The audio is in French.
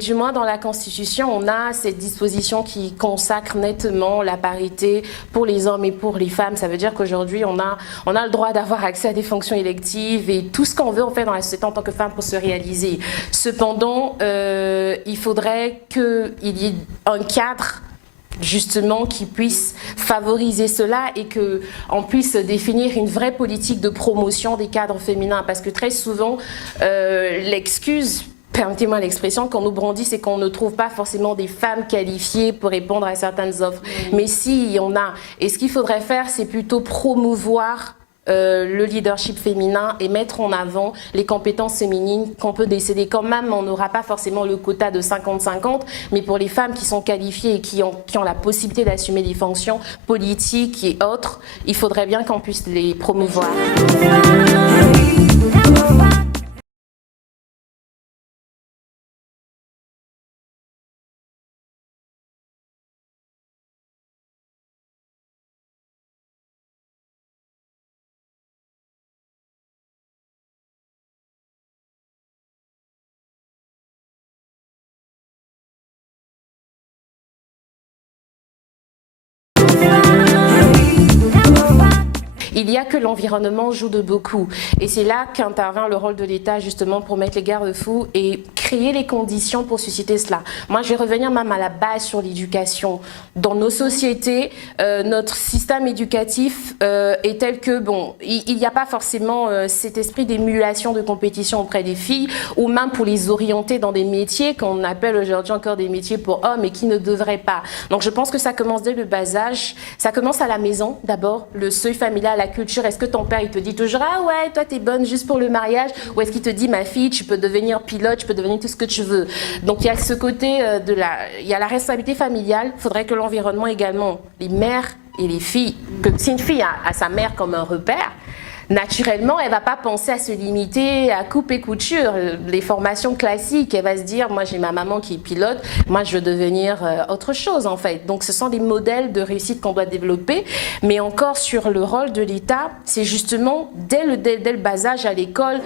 Du moins, dans la Constitution, on a cette disposition qui consacre nettement la parité pour les hommes et pour les femmes. Ça veut dire qu'aujourd'hui, on a le droit d'avoir accès à des fonctions électives et tout ce qu'on veut en fait dans la société en tant que femme pour se réaliser. Cependant, il faudrait qu'il y ait un cadre justement qui puisse favoriser cela et qu'on puisse définir une vraie politique de promotion des cadres féminins, parce que très souvent l'excuse, permettez-moi l'expression, qu'on nous brandit, c'est qu'on ne trouve pas forcément des femmes qualifiées pour répondre à certaines offres. Mais si, il y en a. Et ce qu'il faudrait faire, c'est plutôt promouvoir le leadership féminin et mettre en avant les compétences féminines qu'on peut décéder. Quand même, on n'aura pas forcément le quota de 50-50, mais pour les femmes qui sont qualifiées et qui ont la possibilité d'assumer des fonctions politiques et autres, il faudrait bien qu'on puisse les promouvoir. Il n'y a que l'environnement joue de beaucoup. Et c'est là qu'intervient le rôle de l'État justement pour mettre les garde-fous et créer les conditions pour susciter cela. Moi, je vais revenir même à la base sur l'éducation. Dans nos sociétés, notre système éducatif est tel que, bon, il n'y a pas forcément cet esprit d'émulation de compétition auprès des filles, ou même pour les orienter dans des métiers qu'on appelle aujourd'hui encore des métiers pour hommes et qui ne devraient pas. Donc je pense que ça commence dès le bas âge. Ça commence à la maison d'abord, le seuil familial, la culture. Est-ce que ton père il te dit toujours ah ouais toi t'es bonne juste pour le mariage, ou est-ce qu'il te dit ma fille tu peux devenir pilote, tu peux devenir tout ce que tu veux. Donc il y a ce côté il y a la responsabilité familiale. Il faudrait que l'environnement également, les mères et les filles, que si une fille a sa mère comme un repère, naturellement, elle ne va pas penser à se limiter à coupe et couture, les formations classiques. Elle va se dire, moi j'ai ma maman qui est pilote, moi je veux devenir autre chose en fait. Donc ce sont des modèles de réussite qu'on doit développer. Mais encore sur le rôle de l'État, c'est justement dès le bas âge à l'école.